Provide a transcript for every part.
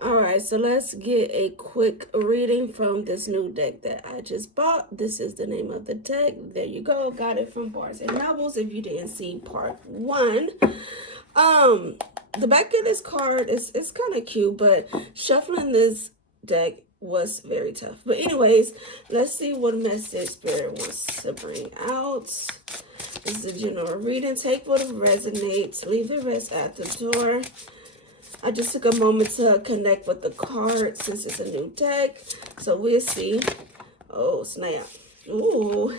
All right, so let's get a quick reading from this new deck that I just bought. This is the name of the deck. There you go. Got it from Barnes and Nobles. If you didn't see part one, the back of this card is kind of cute, but shuffling this deck was very tough. But anyways, let's see what message Spirit wants to bring out. This is a general reading. Take what resonates. Leave the rest at the door. I just took a moment to connect with the card since it's a new deck. So we'll see. Oh, snap. Ooh.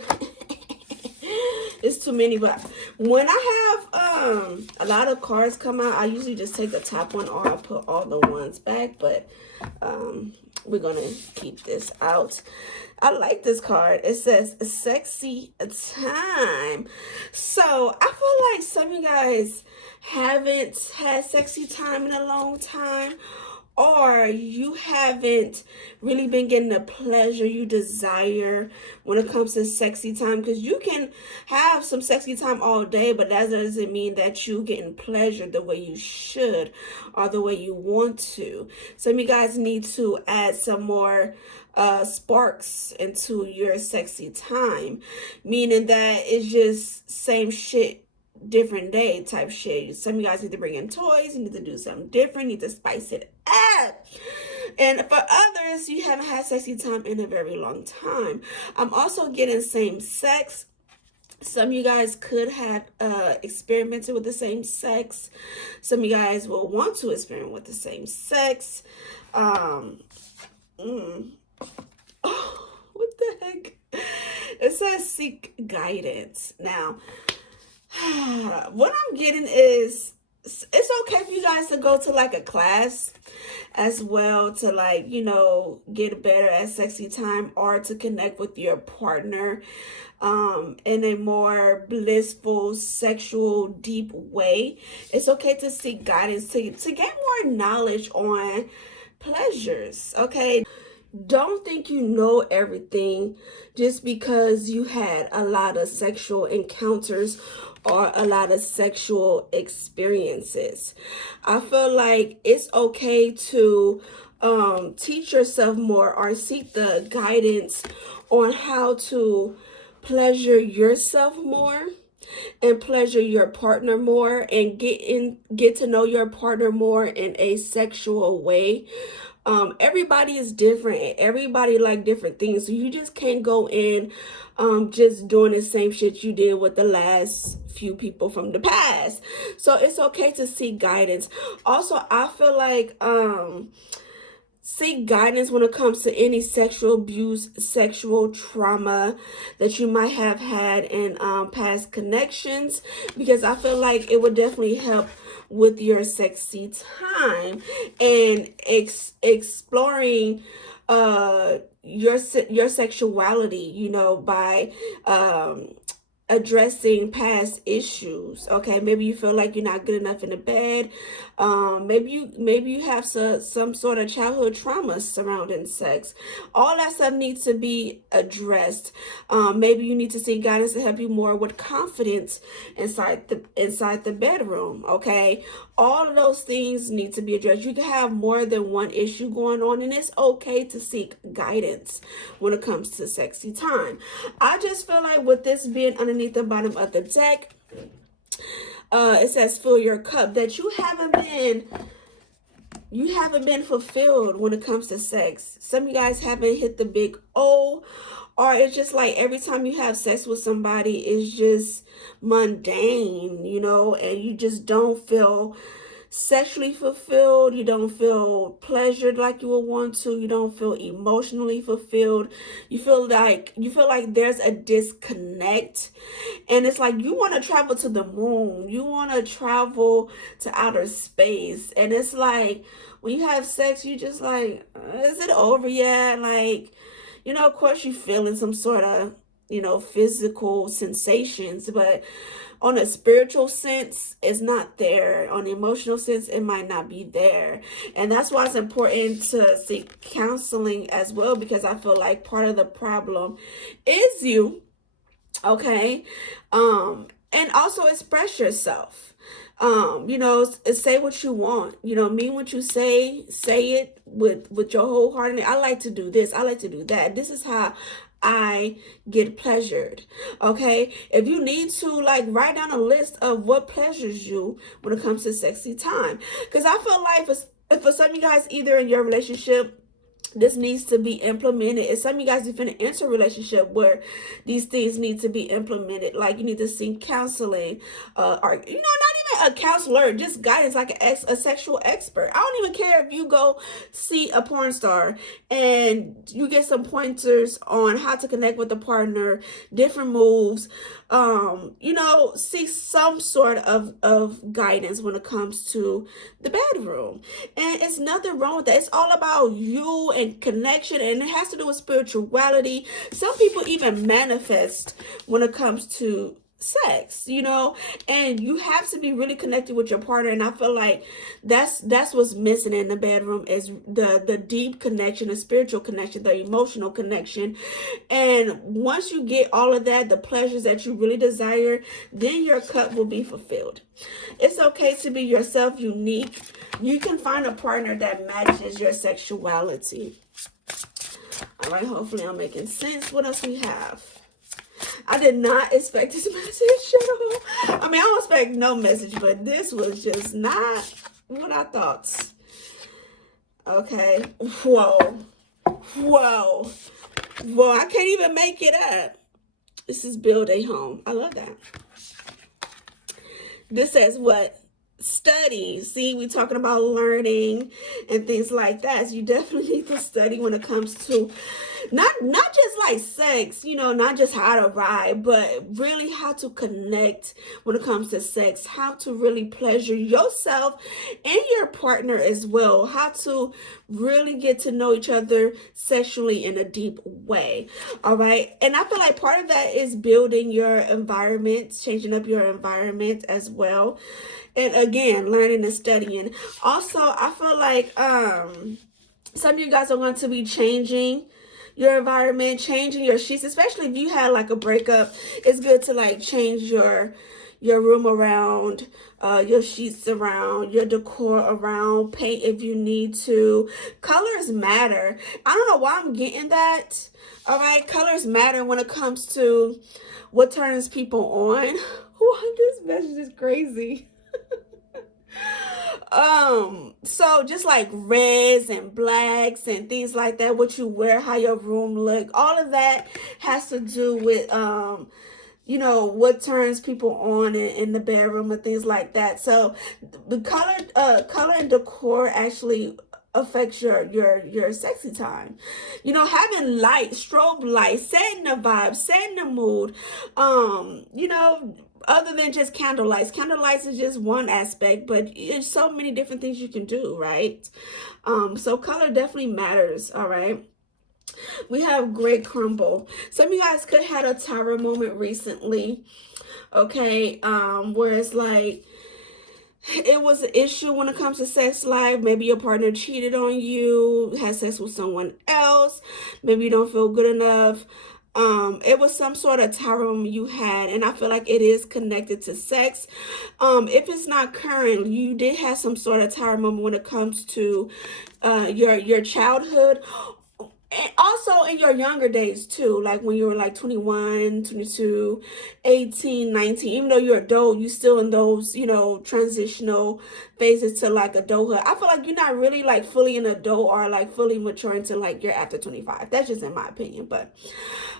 It's too many, but when I have a lot of cards come out, I usually just take the top one or I put all the ones back, but we're gonna keep this out. I like this card. It says sexy time. So I feel like some of you guys haven't had sexy time in a long time, or you haven't really been getting the pleasure you desire when it comes to sexy time, because you can have some sexy time all day, but that doesn't mean that you getting pleasure the way you should or the way you want to. Some of you guys need to add some more sparks into your sexy time, meaning that it's just same shit different day type shit. Some of you guys need to bring in toys, you need to do something different, need to spice it up. And for others, you haven't had sexy time in a very long time. I'm also getting same sex. Some of you guys could have experimented with the same sex. Some of you guys will want to experiment with the same sex. Oh, what the heck? It says seek guidance. Now, what I'm getting is it's okay for you guys to go to like a class as well to, like, you know, get better at sexy time or to connect with your partner in a more blissful, sexual, deep way. It's okay to seek guidance to get more knowledge on pleasures, okay? Don't think you know everything just because you had a lot of sexual encounters or a lot of sexual experiences. I feel like it's okay to teach yourself more or seek the guidance on how to pleasure yourself more and pleasure your partner more and get to know your partner more in a sexual way. Everybody is different. Everybody like different things. So you just can't go in just doing the same shit you did with the last few people from the past. So it's okay to seek guidance. Also, I feel like seek guidance when it comes to any sexual abuse, sexual trauma that you might have had in past connections, because I feel like it would definitely help with your sexy time and exploring your sexuality, you know, by addressing past issues. Okay, maybe you feel like you're not good enough in the bed. Maybe you have some sort of childhood trauma surrounding sex. All that stuff needs to be addressed. Maybe you need to seek guidance to help you more with confidence inside the bedroom. Okay, all of those things need to be addressed. You can have more than one issue going on, and it's okay to seek guidance when it comes to sexy time. I just feel like with this being underneath the bottom of the deck, it says fill your cup, that you haven't been fulfilled when it comes to sex. Some of you guys haven't hit the big O, or it's just like every time you have sex with somebody, it's just mundane, you know, and you just don't feel sexually fulfilled. You don't feel pleasured like you would want to. You don't feel emotionally fulfilled. You feel like there's a disconnect, and it's like you want to travel to the moon, you want to travel to outer space, and it's like when you have sex, you just like, is it over yet? Like, you know, of course you feeling some sort of, you know, physical sensations, but on a spiritual sense, it's not there. On the emotional sense, it might not be there. And that's why it's important to seek counseling as well, because I feel like part of the problem is you. Okay. And also express yourself. Say what you want, mean what you say it with your whole heart. And I like to do this, I like to do that. This is how I get pleasured. Okay, if you need to, like, write down a list of what pleasures you when it comes to sexy time, because I feel like for some of you guys, either in your relationship, this needs to be implemented. And some of you guys are finna enter a relationship where these things need to be implemented. Like, you need to seek counseling, or not even a counselor, just guidance, like a sexual expert. I don't even care if you go see a porn star and you get some pointers on how to connect with a partner, different moves. Seek some sort of guidance when it comes to the bedroom. And it's nothing wrong with that. It's all about you and connection, and it has to do with spirituality. Some people even manifest when it comes to sex, and you have to be really connected with your partner. And I feel like that's what's missing in the bedroom, is the deep connection, the spiritual connection, the emotional connection. And once you get all of that, the pleasures that you really desire, then your cup will be fulfilled. It's okay to be yourself, unique. You can find a partner that matches your sexuality. All right, hopefully I'm making sense. What else we have? I did not expect this message at all. I mean, I don't expect no message, but this was just not what I thought. Okay. Whoa. I can't even make it up. This is build a home. I love that. This says what? Study. See, we're talking about learning and things like that. So you definitely need to study when it comes to not just like sex, not just how to ride, but really how to connect when it comes to sex, how to really pleasure yourself and your partner as well, how to really get to know each other sexually in a deep way. All right. And I feel like part of that is building your environment, changing up your environment as well. And again, learning and studying. Also, I feel like some of you guys are going to be changing your environment, changing your sheets, especially if you had like a breakup. It's good to like change your room around, your sheets around, your decor around, paint if you need to. Colors matter. I don't know why I'm getting that. All right, colors matter when it comes to what turns people on. Wow, this message is crazy. So just like reds and blacks and things like that, what you wear, how your room look, all of that has to do with what turns people on in the bedroom and things like that. So the color and decor actually affects your sexy time. Having light, strobe light, setting the vibe, setting the mood. Other than just candlelights. Candlelights is just one aspect, but there's so many different things you can do, right? So color definitely matters, all right? We have Great Crumble. Some of you guys could have had a tower moment recently, okay? Where it's like, it was an issue when it comes to sex life. Maybe your partner cheated on you, had sex with someone else. Maybe you don't feel good enough. It was some sort of tower moment you had, and I feel like it is connected to sex. If it's not current, you did have some sort of tower moment when it comes to your childhood. And also in your younger days too, like when you were like 21, 22, 18, 19, even though you're adult, you still in those, transitional phases to like adulthood. I feel like you're not really like fully an adult or like fully mature until like you're after 25. That's just in my opinion. But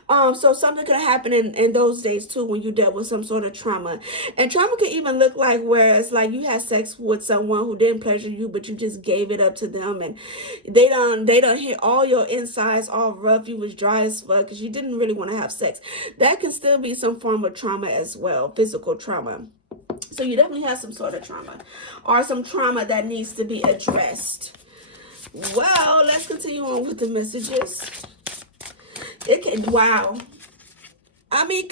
so something could happen in those days too when you dealt with some sort of trauma. And trauma can even look like where it's like you had sex with someone who didn't pleasure you, but you just gave it up to them, and they done hit all your insides all rough. You was dry as fuck because you didn't really want to have sex. That can still be some form of trauma as well, physical trauma. So you definitely have some sort of trauma or some trauma that needs to be addressed. Well, let's continue on with the messages. Wow. I mean,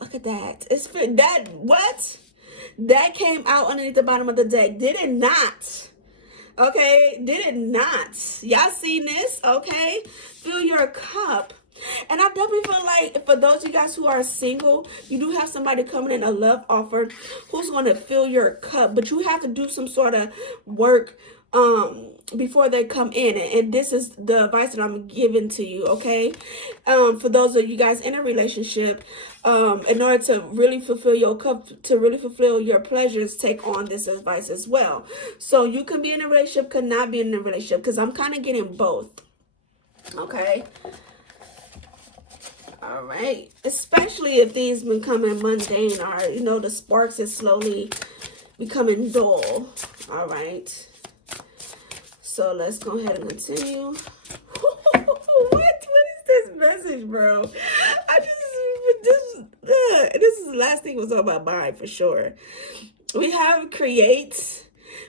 look at that. It's for that. What? That came out underneath the bottom of the deck. Did it not? Okay. Did it not? Y'all seen this? Okay. Fill your cup. And I definitely feel like for those of you guys who are single, you do have somebody coming in, a love offer, who's going to fill your cup. But you have to do some sort of work before they come in. And this is the advice that I'm giving to you, okay? For those of you guys in a relationship, in order to really fulfill your cup, to really fulfill your pleasures, take on this advice as well. So you can be in a relationship, could not be in a relationship, because I'm kind of getting both, okay? All right, especially if these becoming mundane, or you know, the sparks is slowly becoming dull. All right, so let's go ahead and continue. What is this message, bro? I just this is the last thing was on my mind for sure. We have create.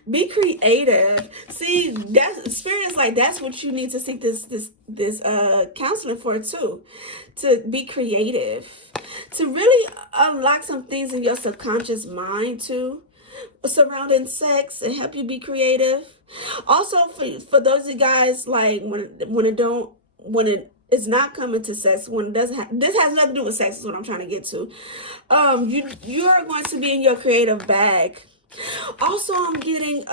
Be creative. See, that's spirit is like, that's what you need to seek this counseling for too. To be creative. To really unlock some things in your subconscious mind too, surrounding sex, and help you be creative. Also for those of you guys, like when it is not coming to sex, when it doesn't this has nothing to do with sex is what I'm trying to get to. You are going to be in your creative bag. Also, I'm getting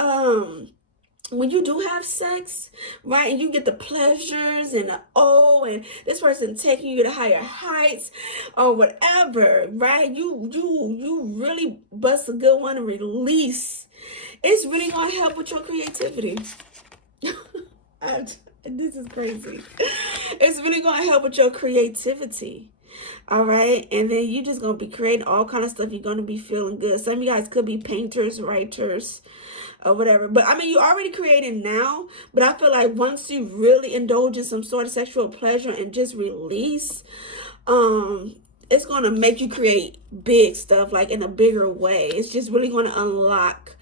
when you do have sex, right, and you get the pleasures and and this person taking you to higher heights or whatever, right? You really bust a good one and release. It's really gonna help with your creativity. This is crazy. It's really gonna help with your creativity. All right, and then you just gonna be creating all kind of stuff. You're gonna be feeling good. Some of you guys could be painters, writers, or whatever. But I mean, you're already creating now. But I feel like once you really indulge in some sort of sexual pleasure and just release, it's gonna make you create big stuff, like in a bigger way. It's just really gonna unlock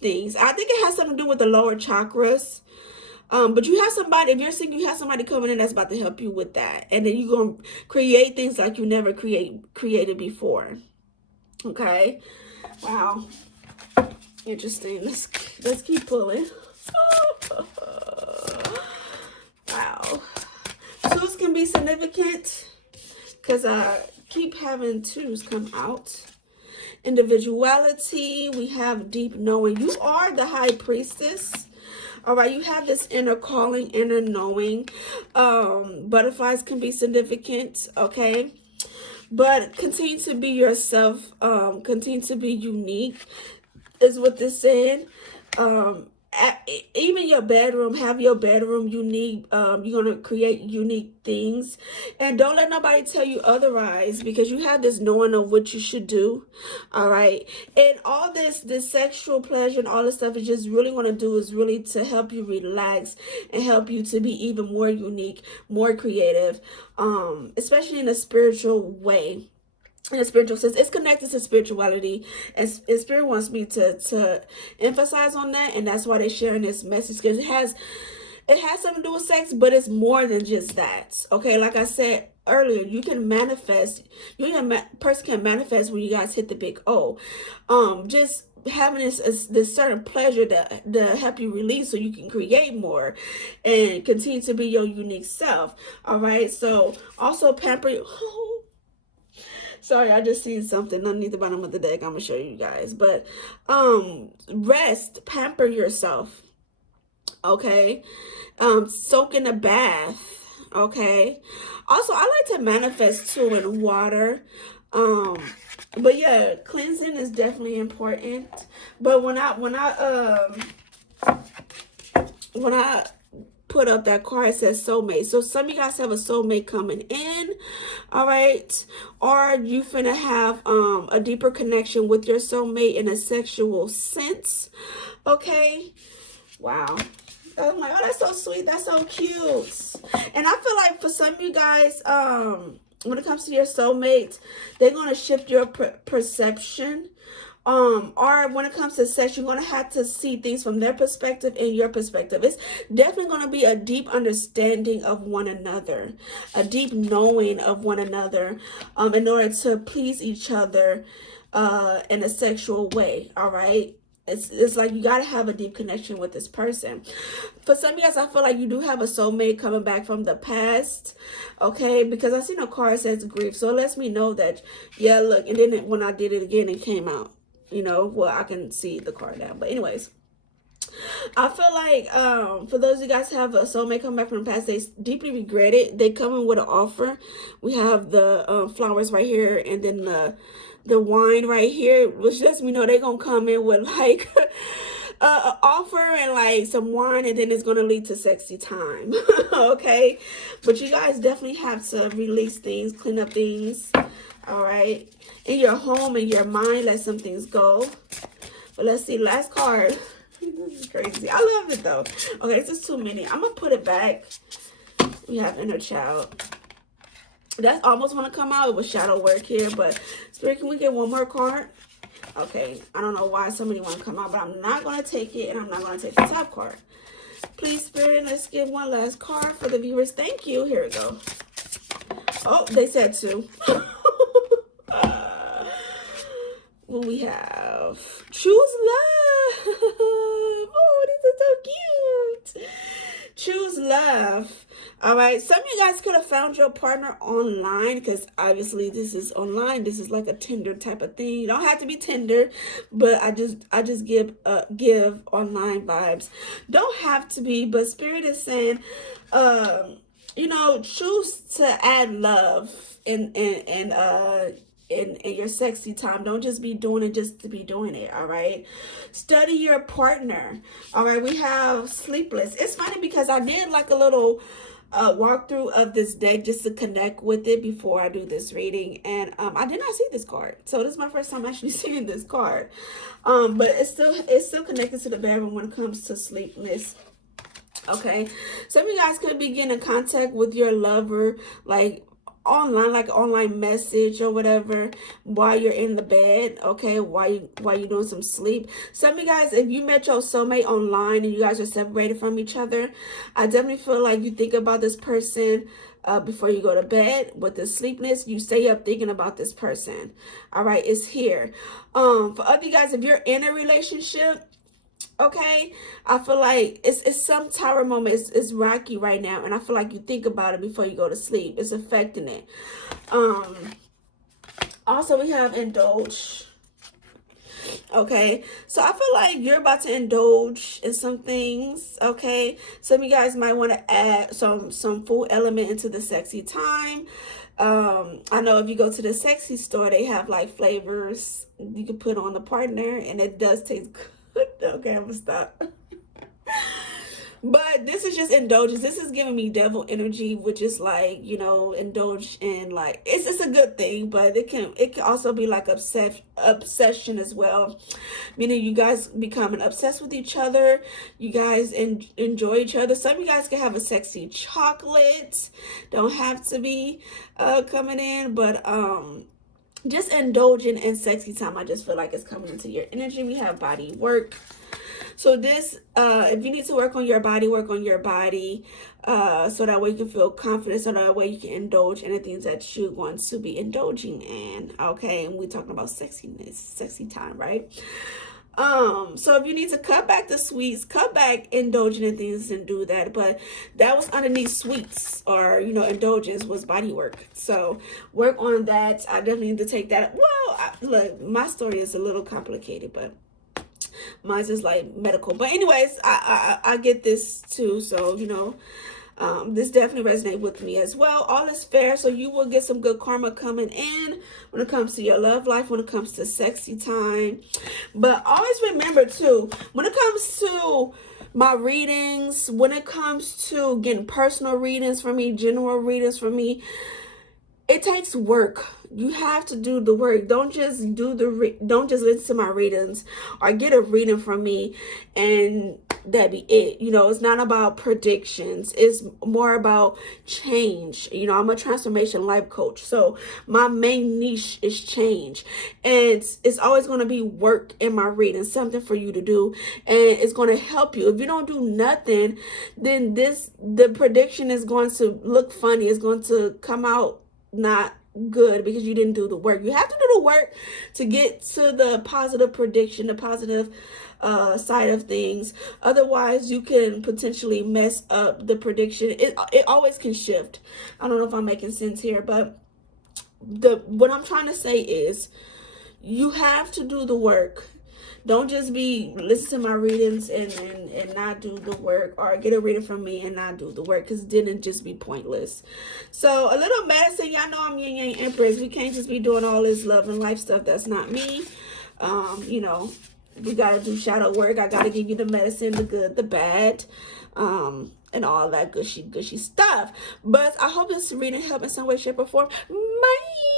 things. I think it has something to do with the lower chakras. But you have somebody, if you're single, you have somebody coming in that's about to help you with that. And then you're going to create things like you never created before. Okay? Wow. Interesting. Let's keep pulling. Wow. Twos can be significant because I keep having twos come out. Individuality. We have deep knowing. You are the high priestess. All right, you have this inner calling, inner knowing. Butterflies can be significant, okay? But continue to be yourself. Continue to be unique is what this said. Even your bedroom, have your bedroom unique. You're going to create unique things. And don't let nobody tell you otherwise, because you have this knowing of what you should do. All right. And all this sexual pleasure and all this stuff is just really going to do is really to help you relax and help you to be even more unique, more creative, especially in a spiritual way. In a spiritual sense, it's connected to spirituality, and Spirit wants me to emphasize on that, and that's why they're sharing this message, because it has something to do with sex, but it's more than just that. Okay, like I said earlier, you can manifest. Person can manifest when you guys hit the big O. Just having this certain pleasure to help you release, so you can create more and continue to be your unique self. All right, so also pamper. Sorry, I just seen something underneath the bottom of the deck. I'm gonna show you guys. But rest, pamper yourself. Okay. Soak in a bath. Okay. Also, I like to manifest too in water. But yeah, cleansing is definitely important. But when I put up that card, it says soulmate. So some of you guys have a soulmate coming in, all right? Or you finna have a deeper connection with your soulmate in a sexual sense, okay? Wow. I'm like, oh, that's so sweet. That's so cute. And I feel like for some of you guys, when it comes to your soulmate, they're going to shift your perception. Or when it comes to sex, you're going to have to see things from their perspective and your perspective. It's definitely going to be a deep understanding of one another, a deep knowing of one another, in order to please each other in a sexual way. All right. it's like you got to have a deep connection with this person. For some of you guys, I feel like you do have a soulmate coming back from the past, okay? Because I seen a card that says grief. So it lets me know that, yeah, look. And then when I did it again, it came out, you know, well, I can see the card now. But anyways, I feel like for those of you guys who have a soulmate come back from the past, they deeply regret it. They come in with an offer. We have the flowers right here, and then the wine right here, which lets me know they're gonna come in with like an offer and like some wine, and then it's gonna lead to sexy time. Okay, but you guys definitely have to release things, clean up things, all right, in your home, in your mind. Let some things go. But let's see, last card. This is crazy. I love it though. Okay, this is too many. I'm gonna put it back. We have inner child. That's almost want to come out. It was shadow work here, but Spirit, can we get one more card? Okay, I don't know why somebody want to come out, but I'm not going to take it, and I'm not going to take the top card. Please, Spirit, let's get one last card for the viewers. Thank you. Here we go. Oh, they said two. What we have? Choose love. Oh, these are so cute. Choose love. All right, some of you guys could have found your partner online, because obviously this is online. This is like a Tinder type of thing. You don't have to be Tinder, but I just give online vibes. Don't have to be, but Spirit is saying, you know, choose to add love in your sexy time. Don't just be doing it just to be doing it. All right, study your partner. All right, we have sleepless. It's funny because I did like a little walkthrough of this deck just to connect with it before I do this reading, and I did not see this card, so this is my first time actually seeing this card. But it's still connected to the bedroom when it comes to sleepless. Okay, some of you guys could be getting in contact with your lover like online, like online message or whatever, while you're in the bed. Okay, while you're doing some sleep. Some of you guys, if you met your soulmate online and you guys are separated from each other, I definitely feel like you think about this person before you go to bed. With the sleepness, you stay up thinking about this person. All right, it's here. For other you guys, if you're in a relationship, okay, I feel like it's some tower moment. It's rocky right now, and I feel like you think about it before you go to sleep. It's affecting it. Also, we have indulge. Okay, so I feel like you're about to indulge in some things. Okay, some of you guys might want to add some food element into the sexy time. I know if you go to the sexy store, they have like flavors you can put on the partner, and it does taste good. Okay, I'm gonna stop. But this is just indulgence. This is giving me devil energy, which is like, you know, indulge in, like, it's a good thing, but it can also be like obsession as well, meaning you guys becoming obsessed with each other. You guys enjoy each other. Some of you guys can have a sexy chocolate. Don't have to be coming in, but just indulging in sexy time. I just feel like it's coming into your energy. We have body work. So this, if you need to work on your body, work on your body, so that way you can feel confident, so that way you can indulge in the things that you want to be indulging in. Okay, and we're talking about sexiness, sexy time, right? So if you need to cut back the sweets, cut back indulging in things, and do that. But that was underneath sweets, or, you know, indulgence was body work. So work on that. I definitely need to take that. Well, look, my story is a little complicated, but mine's is like medical. But anyways, I get this too. So, you know, this definitely resonates with me as well. All is fair, so you will get some good karma coming in when it comes to your love life, when it comes to sexy time. But always remember too, when it comes to my readings, when it comes to getting personal readings from me, general readings from me, it takes work. You have to do the work. Don't just don't just listen to my readings or get a reading from me and that be it. You know, it's not about predictions. It's more about change. You know, I'm a transformation life coach, so my main niche is change, and it's always going to be work in my reading, something for you to do, and it's going to help you. If you don't do nothing, then the prediction is going to look funny. It's going to come out not good because you didn't do the work. You have to do the work to get to the positive prediction, the positive side of things. Otherwise, you can potentially mess up the prediction. It always can shift. I don't know if I'm making sense here, but what I'm trying to say is you have to do the work. Don't just be listen to my readings and not do the work, or get a reading from me and not do the work, because then it just be pointless. So a little medicine, y'all know I'm Yin Yang Empress. We can't just be doing all this love and life stuff. That's not me. You know, we gotta do shadow work. I gotta give you the medicine, the good, the bad, and all that gushy stuff. But I hope this reading helped in some way, shape, or form. Bye.